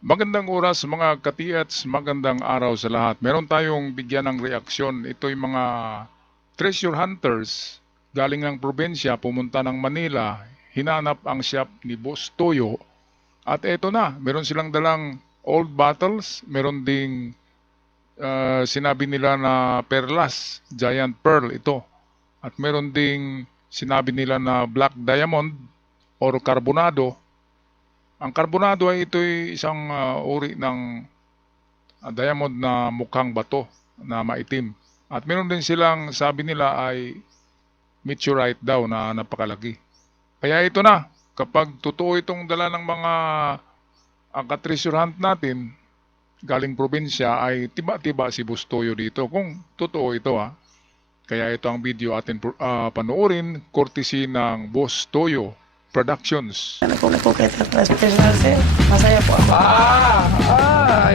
Magandang oras mga katiats, magandang araw sa lahat. Meron tayong bigyan ng reaksyon. Ito'y mga treasure hunters galing ng probinsya, pumunta ng Manila, hinanap ang shop ni Boss Toyo. At eto na, meron silang dalang old bottles, meron ding sinabi nila na perlas, giant pearl ito. At meron ding sinabi nila na black diamond or carbonado. Ang karbonado ay ito'y isang uri ng diamond na mukhang bato na maitim. At meron din silang sabi nila ay meteorite daw na napakalaki. Kaya ito na, kapag totoo itong dala ng mga ka-treasure hunt natin, galing probinsya ay tiba-tiba si Bustoyo dito. Kung totoo ito Kaya ito ang video atin panoorin, courtesy ng Boss Toyo Productions. Ano po kita personal sir. Masaya po ako.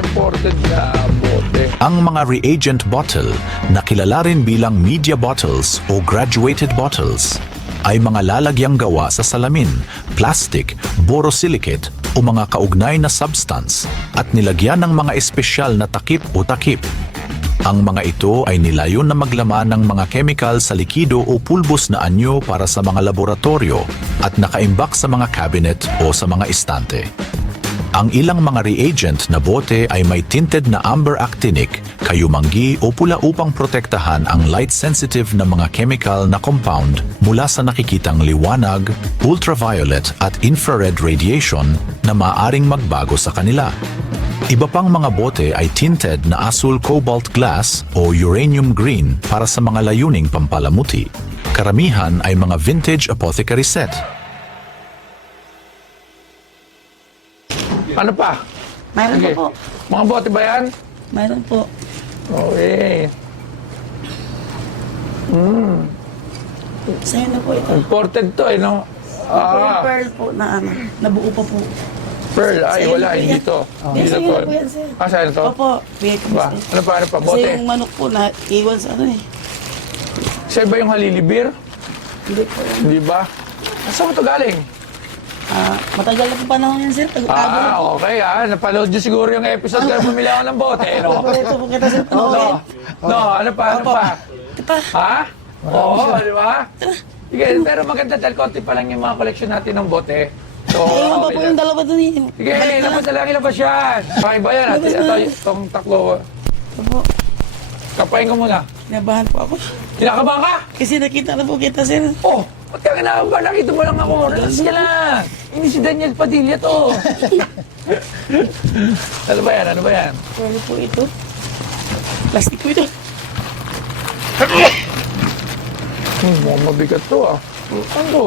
Imported na bote. Ang mga reagent bottle na kilala rin bilang media bottles o graduated bottles ay mga lalagyang gawa sa salamin, plastic, borosilicate o mga kaugnay na substance at nilagyan ng mga espesyal na takip o takip. Ang mga ito ay nilayon na maglaman ng mga chemical sa likido o pulbos na anyo para sa mga laboratorio at nakaimbak sa mga cabinet o sa mga estante. Ang ilang mga reagent na bote ay may tinted na amber actinic, kayumanggi o pula upang protektahan ang light-sensitive na mga chemical na compound mula sa nakikitang liwanag, ultraviolet at infrared radiation na maaring magbago sa kanila. Iba pang mga bote ay tinted na asul cobalt glass o uranium green para sa mga layuning pampalamuti. Karamihan ay mga vintage apothecary set. Ano pa? Mayroon Sige. po. Mga bote ba yan? Mayroon po. Okay. Sa'yo na po ito. Imported to no? Yung pearl po na ano, nabuo pa po. Pearl. Ay, Sa'yo wala. na po Hindi yan. to. Yes, Hindi sa'yo to. na po yan, sir. Saan to? Opo, bigay ko Ba? sir. Ano pa? Ano pa? Kasi Bote. yung manok po na iwan sa ano eh. Sa iba yung halilibir? Hindi po yan. Hindi ba? Saan mo to galing? Matagal na po panahon yan sir. Tago-tago na po. Okay Napanood nyo siguro yung episode kaya bumili ako ng bote, no? Ito po kita sir. Panoorin. No, ano pa? Ano Opo. pa? Ito pa. Ha? Oo, di ba? Sige, pero maganda dahil konti pa lang yung mga collection natin ng bote. So, Ayun pa po okay yung lang. dalawa dun eh. Sige, Balik na labas lang. na lang, ilabas yan. Okay ba yan? Labas Ito, na. itong taklo. Opo. Kapain ko muna. Kinabahan po ako. Kinakabahan ka? Kasi nakita na po kita sir. Oh, ba't ka kinakabahan? Nakita mo lang ako. Relax ka lang. Hindi si Daniel Padilla to. Ano ba yan? Ano ba yan? Pearl po ito. Plastic po ito. Mukhang mabigat to Ano to?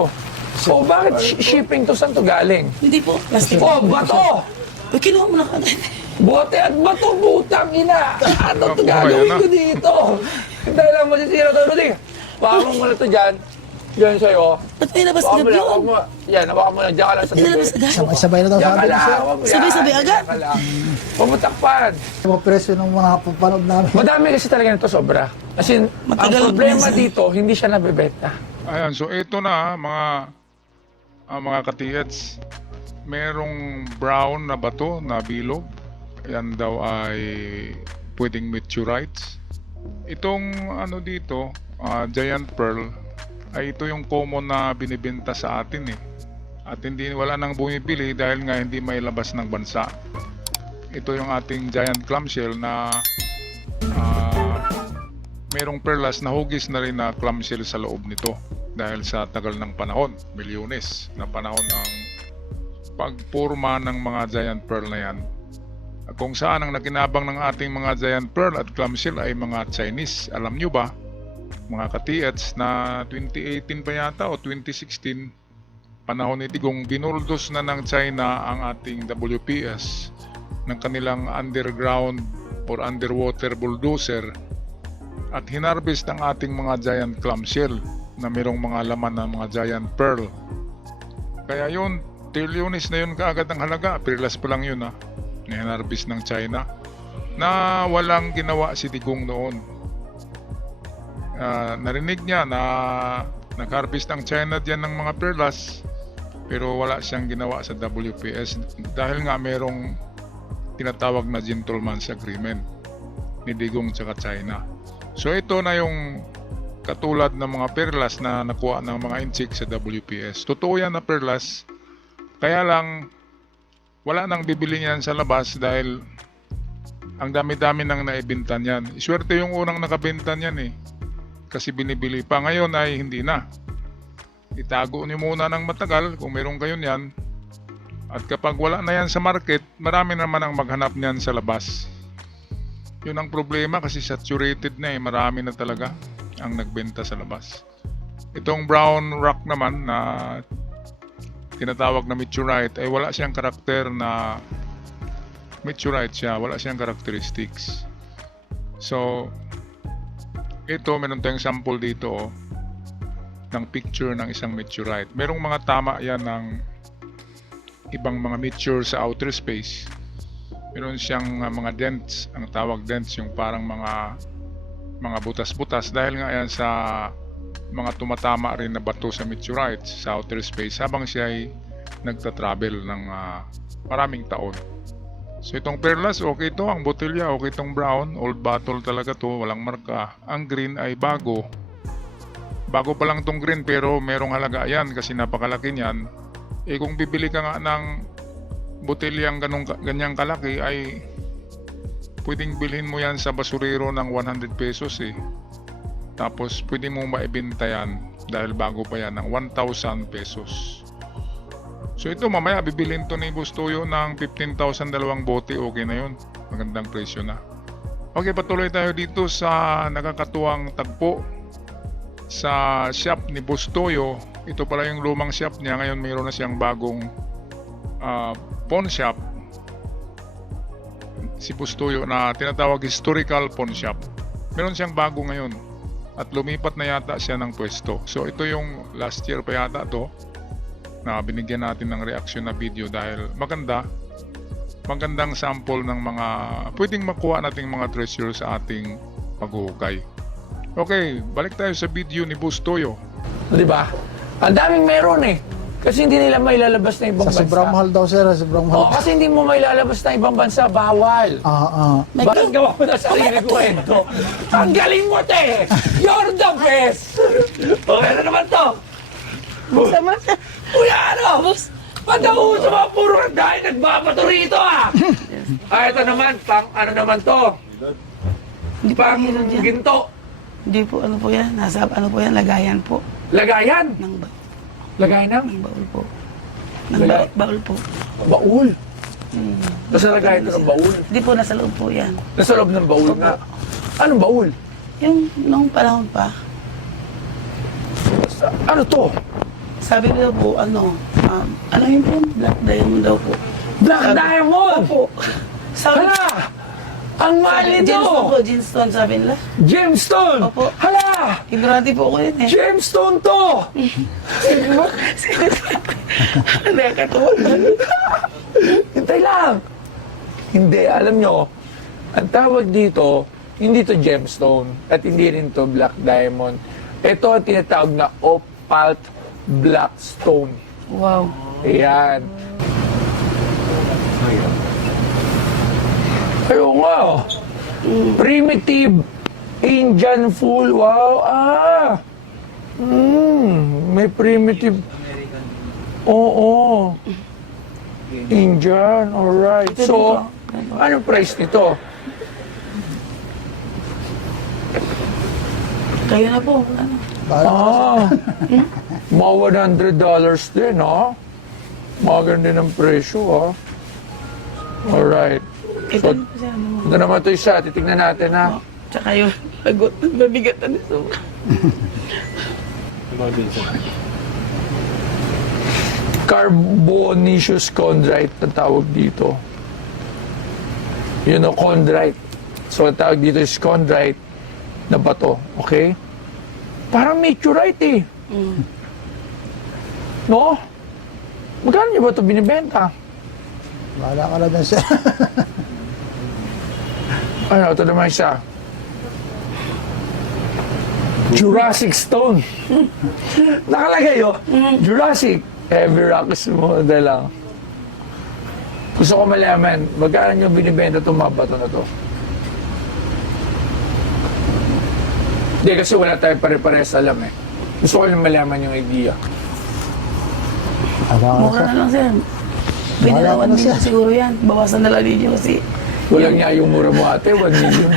Oh, bakit shipping to? Saan to galing? Hindi po. Plastic. Oh, bato! Uy, kinuha mo na kagad. Bote at bato, butang ina! Ano to Okay, gagawin ano? ko dito? Dahil lang masisira to. Rudy, baka mo muna to dyan. Diyan sa'yo. Ba't may labas Baka agad mo lang, yun? wag mo. Yan, baka mo lang. Diyan ka lang sa Ba't may labas agad? Sabay-sabay na daw Diyan sabi ka ko lang. sir. wag mo yan. Sabay-sabay agad? Diyan ka lang. Huwag mo takpan. Yung mga presyo ng mga panood namin. Madami kasi talaga nito sobra. As in, Matagal ang po problema yan, sir. dito, hindi siya nabebenta. Ayan, so ito na mga katiyats. Merong brown na bato na bilog. Yan daw ay pwedeng meteorites. Itong ano dito, giant pearl, ay ito yung common na binibenta sa atin eh. At wala nang bumibili dahil nga hindi may labas ng bansa. Ito yung ating giant clamshell na merong perlas na hugis na rin na clamshell sa loob nito dahil sa tagal ng panahon, milyones na panahon ang pagpurma ng mga giant pearl na yan. Kung saan ang nakinabang ng ating mga giant pearl at clamshell ay mga Chinese. Alam nyo ba, mga katiats, na 2018 pa yata o 2016, panahon ni Tigong, binuldos na ng China ang ating WPS ng kanilang underground or underwater bulldozer at hinarvest ang ating mga giant clamshell na mayroong mga laman ng mga giant pearl. Kaya yun, trilyones na yun kaagad ang halaga. Perlas pa lang yun na hinarvest ng China na walang ginawa si Tigong noon. Narinig niya na nag-harvest ang China diyan ng mga perlas pero wala siyang ginawa sa WPS dahil nga merong tinatawag na gentleman's agreement ni Digong tsaka China. So ito na yung katulad ng mga perlas na nakuha ng mga inchik sa WPS. Totoo yan na perlas, kaya lang wala nang bibili niyan sa labas dahil ang dami-dami nang naibenta niyan. Swerte yung unang nakabenta niyan kasi binibili pa. Ngayon ay hindi na. Itago niyo muna ng matagal kung meron kayo niyan. At kapag wala na yan sa market, marami naman ang maghanap niyan sa labas. Yun ang problema kasi saturated na marami na talaga ang nagbenta sa labas. Itong brown rock naman na tinatawag na meteorite ay wala siyang karakter na meteorite siya, wala siyang characteristics. So ito, meron tayong sample dito ng picture ng isang meteorite. Merong mga tama yan ng ibang mga meteor sa outer space. Meron siyang mga dents, ang tawag dents, yung parang mga butas-butas dahil nga yan sa mga tumatama rin na bato sa meteorites sa outer space habang siya ay nagta-travel ng maraming taon. So itong perlas, okay ito. Ang botelya, okay itong brown. Old bottle talaga to, walang marka. Ang green ay bago. Bago pa lang itong green pero merong halaga yan kasi napakalaki niyan. Kung bibili ka nga ng botelyang ganyang kalaki ay pwedeng bilhin mo yan sa basurero ng 100 pesos Tapos pwede mo maibenta yan dahil bago pa yan ng 1,000 pesos. So ito mamaya bibilhin to ni Bustoyo ng 15,000 dalawang bote, okay na yun. Magandang presyo na. Okay, patuloy tayo dito sa nakakatuwang tagpo sa shop ni Bustoyo. Ito pala yung lumang shop niya. Ngayon mayroon na siyang bagong pawn shop. Si Bustoyo na tinatawag historical pawn shop. Meron siyang bago ngayon. At lumipat na yata siya ng pwesto. So ito yung last year pa yata to na binigyan natin ng reaction na video dahil magandang sample ng mga pwedeng makuha nating mga treasure sa ating paghuhukay. Okay, balik tayo sa video ni Bustoyo. Di ba? Ang daming meron Kasi hindi nila mailalabas na ibang Sa bansa. sobrang mahal daw, sir. Sobrang mahal. Kasi hindi mo mailalabas na ibang bansa, bawal. Bakit gawa mo na sarili kwento? Ang galing mo, te! You're the best! Okay na naman to? Masama siya. Kuya, ano? Ba't ako sa mga puro dahil nagbabato rito, ito naman, ano naman to? Hindi po Pang hilo dyan. ginto. Hindi po, ano po yan? Nasa, ano po yan? Lagayan po. Lagayan. Lagayan ng? Ng baul po. Ng Lagay- baul po. Baul. Nasa lagayan ito ng baul. Hindi po, nasa loob po yan. Nasa loob ng baul nga. Anong baul? Yung noong panahon pa, Ano to? sabi ko daw po, ano yun po? Black diamond daw po. Black Diamond! Opo. Sabi, Hala! Ang mahal nito! Gemstone po, gemstone sabi nila. Gemstone! Opo. Hala! Ignorante po ako yun Gemstone to! Nakakatawa. Hintay lang! Hindi, alam nyo, ang tawag dito, hindi to gemstone at hindi rin to black diamond. Ito ang tinatawag na opal black stone. Wow. Ayan. Ayaw nga. Primitive Indian full. Wow. May primitive. Oo. Indian. Alright. So, anong price nito? Kayo na po. Ano? Mga $100 din, Maganda ng presyo, Alright. Ito na po siya. Ito naman ito isa. Titignan natin, Tsaka yung lagot. Mabigat na nito. Carbonaceous chondrite ang tawag dito. Chondrite. So, ang tawag dito is chondrite na bato. Okay? Parang meteorite No? Magkano niyo ba ito binibenta? Wala ka na dyan, sir. Ano, ito naman isa. Jurassic Stone. Nakalagay, Jurassic. Heavy rocks mo, lang. Gusto ko malaman, magkano nyo binibenta itong mga bato na to? Hindi, kasi wala tayo pare-pares alam eh. Gusto ko lang malaman yung idea. Wala ka na, Mura sir. na lang, sir. Wala Binilawan ka na, nila sir. siguro yan. Bawasan na lang ninyo kasi... Walang niya yung mura mo ate, 1 million.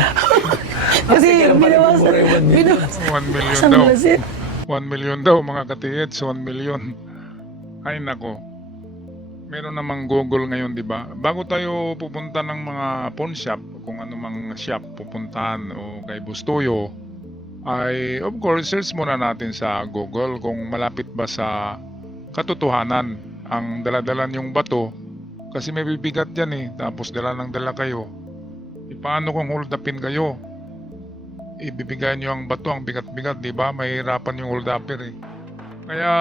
Kasi kailan pa binawasan. nagmumura yung 1 million? 1 million Bawasan daw. nila, sir. 1 million daw mga katiits, 1 million. Ay nako. Meron namang Google ngayon, di ba? Bago tayo pupunta ng mga pawn shop, kung ano mang shop pupuntahan o kay Bustoyo, ay of course search muna natin sa Google kung malapit ba sa katotohanan ang daladalan yung bato. Kasi may bibigat yan eh, tapos dala ng dala kayo. Paano kung hold upin kayo? Ibibigay nyo ang bato, ang bigat-bigat, di ba? Mahirapan yung hold upper eh. Kaya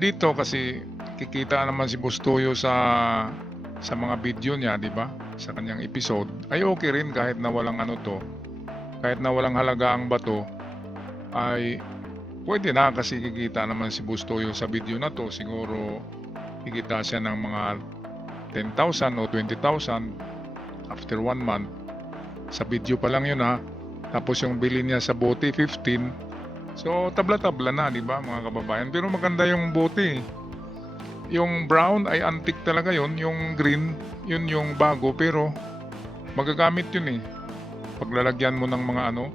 dito kasi kikita naman si Bustoyo sa mga video niya, di ba? Sa kanyang episode, ay okay rin kahit na walang ano to. Kahit na walang halaga ang bato, ay pwede na kasi kikita naman si Bustoyo sa video na to. Siguro kikita siya ng mga 10,000 o 20,000 after 1 month. Sa video pa lang yun ha. Tapos yung bili niya sa bote 15. So tabla-tabla na, di ba mga kababayan? Pero maganda yung bote. Yung brown ay antique talaga yun. Yung green, yun yung bago. Pero magagamit yun eh. Paglalagyan mo ng mga ano,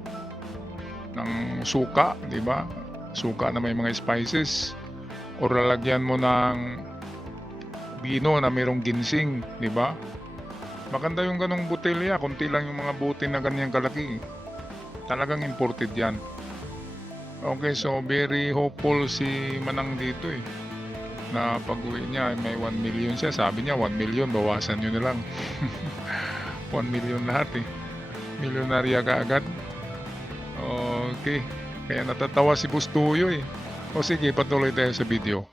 ng suka, di ba? Suka na may mga spices. O lalagyan mo ng bino na mayroong ginseng, di ba? Maganda yung ganong botelya. Kunti lang yung mga bote na ganyang kalaki. Talagang imported yan. Okay, so very hopeful si Manang dito eh. Na pag-uwi niya may 1 million siya. Sabi niya 1 million, bawasan nyo na lang. 1 million lahat eh. Milyonarya ka agad. Okay. Kaya natatawa si Bustoyo eh. O sige, patuloy tayo sa video.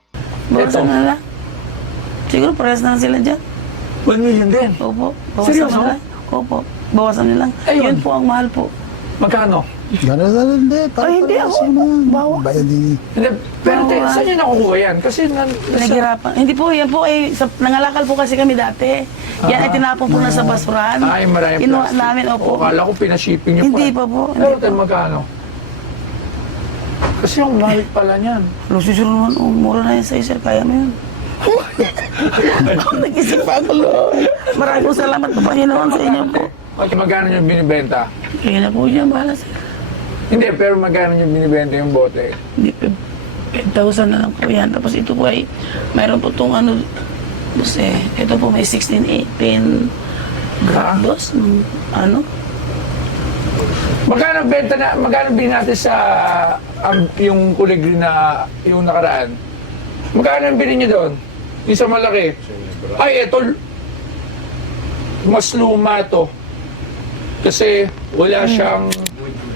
Bawasan na lang. Siguro parehas na lang sila dyan. 1 million din. Opo. Bawasan Seryoso? na lang. Opo. Bawasan na lang. Ayun. Yun po ang mahal po. Magkano? Gano'n na rin, hindi. Ay, hindi ako. Bawas. Bayad din. Hindi, pero Bawas. saan niya nakukuha yan? Kasi Naghirapan. Hindi po, yan po ay nangalakal po kasi kami dati. Yan ay tinapon po na sa basurahan. ay maraming Kinuha plastic. namin, opo. O, kala ko pinashipping niyo Hindi pa. pa po. Pero Hindi tayo pa. magkano? Kasi yung mahal pala niyan. Lususuro naman, mura na yun sa'yo, sir. Kaya mo yun. Nag-isip pa ako, Lord. Maraming po salamat po, Panginoon, sa inyo po. Okay, magkano yung binibenta? Kaya na po dyan, bahala sir. Hindi, pero magkano yung binibenta yung bote? Hindi, 10,000 na lang po yan. Tapos ito po ay, mayroon po itong ano, kasi ito po may 16, 18 grados ng ano. Magkano benta na, magkano bilhin natin sa yung kulay green na yung nakaraan? Magkano yung bilhin niyo doon? Yung sa malaki? Ay, eto, mas luma to. Kasi wala siyang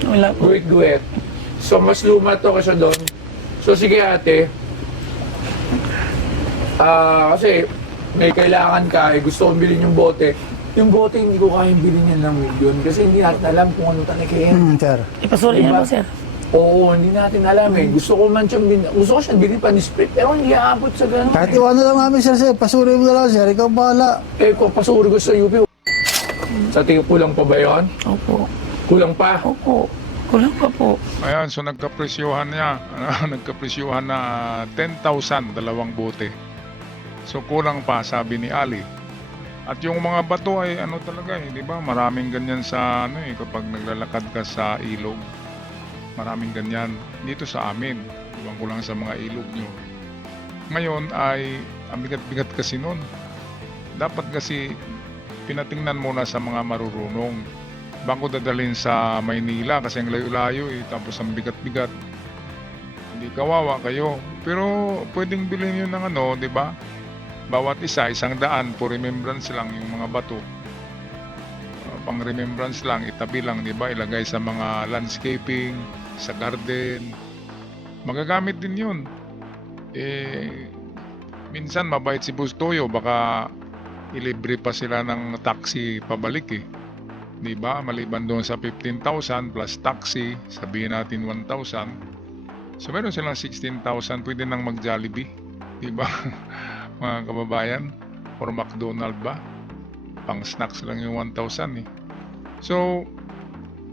Wala po. guwit-guwit. So, mas luma to kasi doon. So, sige ate. Kasi may kailangan ka, gusto kong bilhin yung bote. Yung bote, hindi ko kayang bilhin yan ng milyon kasi hindi natin alam kung ano talaga yan. Sir. Ipasuri niya po, sir. Oo, hindi natin alam eh. Gusto ko man siyang gusto ko siyang bilhin pa ni split, pero hindi aabot sa ganun. Kahit iwan na lang namin, sir. Pasuri mo na lang, sir. Ikaw bahala. Eh, kung pasuri ko sa UP, sa tingin kulang pa ba yun? Opo. Kulang pa? Opo. Kulang pa po. Ayan, so nagkapresyuhan niya. Nagkapresyuhan na 10,000, dalawang bote. So kulang pa, sabi ni Ali. At yung mga bato ay ano talaga eh, di ba? Maraming ganyan sa ano eh, kapag naglalakad ka sa ilog. Maraming ganyan dito sa amin. Iwan ko lang sa mga ilog nyo. Ngayon ay ang bigat-bigat kasi nun. Dapat kasi pinatingnan muna sa mga marurunong bago dadalhin sa Maynila kasi ang layo-layo eh, tapos ang bigat-bigat. Hindi kawawa kayo. Pero pwedeng bilhin yun ng ano, di ba? Bawat isa, 100 for remembrance lang yung mga bato. Pang remembrance lang, itabi lang, di ba? Ilagay sa mga landscaping, sa garden. Magagamit din yun. Minsan mabait si Bustoyo, baka ilibre pa sila ng taxi pabalik eh. Di ba? Maliban doon sa 15,000 plus taxi, sabihin natin 1,000. So meron silang 16,000, pwede nang mag-Jollibee. Di ba? Mga kababayan. or McDonald ba? Pang snacks lang yung 1,000 eh. So,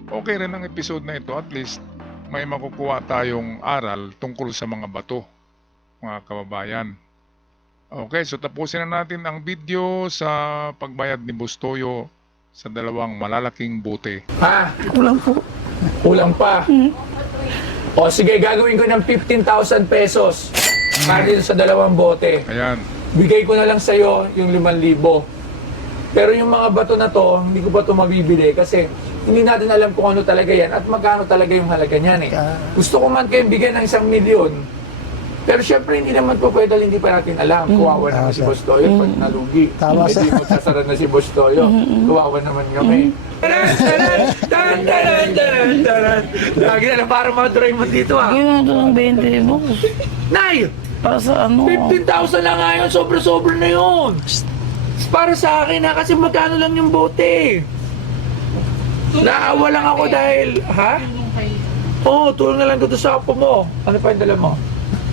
okay rin ang episode na ito. At least, may makukuha tayong aral tungkol sa mga bato, mga kababayan. Okay, so tapusin na natin ang video sa pagbayad ni Bustoyo sa dalawang malalaking bote. Ha? Kulang po. Kulang pa. O sige, gagawin ko ng 15,000 pesos para dito sa dalawang bote. Ayan. Bigay ko na lang sa'yo yung 5,000. Pero yung mga bato na to, hindi ko pa ito mabibili kasi hindi natin alam kung ano talaga yan at magkano talaga yung halaga niyan eh. Gusto ko man kayong bigyan ng 1,000,000. Pero syempre hindi naman po pwede, hindi pa natin alam. Kuwawa naman si Boss Toyo pag nalugi. Tama, Hindi magsasara na si Boss Toyo. Kuwawa naman kami. Taran! Lagi na lang parang mga Doraemon dito ah. Gawin mo ito ng 20, boss. Nay! Para sa ano? 15,000 lang nga yun. Sobra-sobra na yun. Para sa akin ha, kasi magkano lang yung bote. Naawa lang ako dahil, ha? Oo, tulong na lang dito sa apo mo. Ano pa yung dala mo?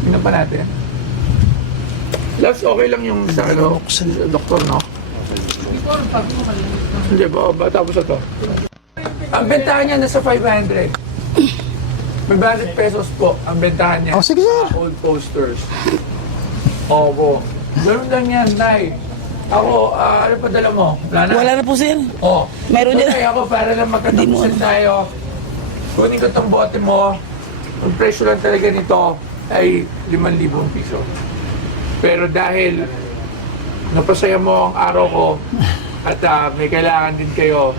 Tingnan pa natin. Last, okay lang yung sa ano, doktor, no? Hindi ba? Tapos ito. Ang bentahan niya nasa 500. May 100 pesos po ang bentahan niya. Oh, sige, sir. Old posters. Opo. Ganun lang yan, Nay. Ako, ano pa dala mo? Wala na? Wala na po, sir. Oh. Meron So, dyan. Nay, ako para lang magkatapusin tayo. Kunin ko tong bote mo. Ang presyo lang talaga nito ay 5,000 piso. Pero dahil napasaya mo ang araw ko at may kailangan din kayo.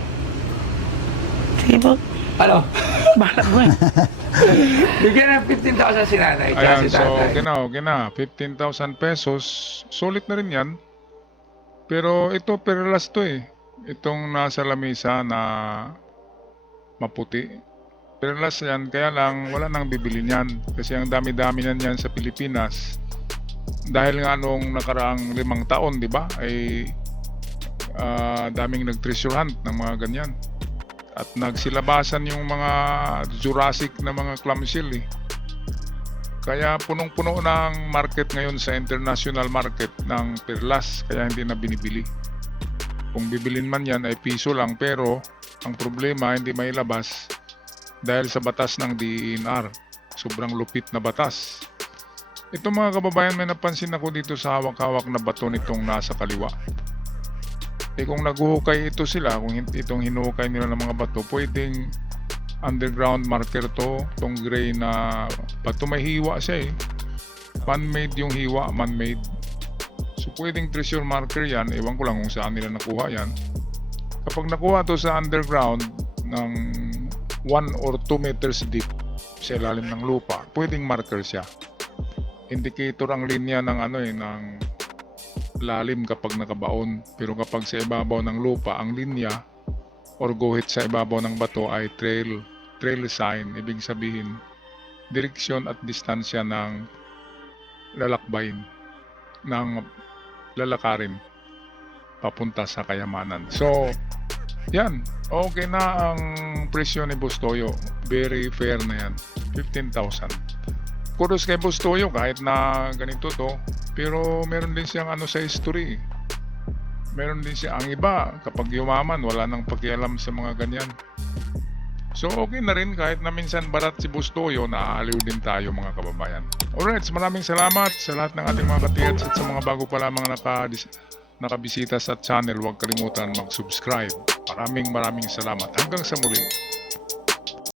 Sige po. Ano? Bahala ko eh. Bigyan ng 15,000 si nanay. tsaka Ayan, si so tatay. okay na. 15,000 pesos. Sulit na rin yan. Pero ito, perlas to eh. Itong nasa lamesa na maputi. Perlas yan, kaya lang wala nang bibili niyan. Kasi ang dami-dami na niyan sa Pilipinas. Dahil nga nung nakaraang 5 taon, di ba, ay daming nag-treasure hunt ng mga ganyan. At nagsilabasan yung mga Jurassic na mga clamshell eh. Kaya punong-puno ng market ngayon sa international market ng perlas, kaya hindi na binibili. Kung bibilin man yan ay piso lang, pero ang problema hindi mailabas dahil sa batas ng DENR. Sobrang lupit na batas. Ito mga kababayan, may napansin ako dito sa hawak-hawak na bato nitong nasa kaliwa. Eh kung naguhukay ito sila, kung itong hinuhukay nila ng mga bato, pwedeng underground marker to, itong gray na bato, may hiwa siya eh. Man-made yung hiwa, man-made. So pwedeng treasure marker yan, ewan ko lang kung saan nila nakuha yan. Kapag nakuha to sa underground ng 1 or 2 meters deep sa ilalim ng lupa, pwedeng marker siya. Indicator ang linya ng ng lalim kapag nakabaon, pero kapag sa ibabaw ng lupa ang linya or guhit sa ibabaw ng bato ay trail sign, ibig sabihin direksyon at distansya ng lalakbayin, ng lalakarin papunta sa kayamanan. So yan, okay na ang presyo ni Bustoyo, very fair na yan, 15,000. Kudos kay Bustoyo kahit na ganito to, pero meron din siyang sa history. Meron din siya, ang iba kapag yumaman wala nang pakialam sa mga ganyan. So okay na rin kahit na minsan barat si Bustoyo, naaaliw din tayo mga kababayan. Alright, maraming salamat sa lahat ng ating mga katiyats at sa mga bago pa lamang nakabisita sa channel. Huwag kalimutan mag-subscribe. Maraming salamat. Hanggang sa muli.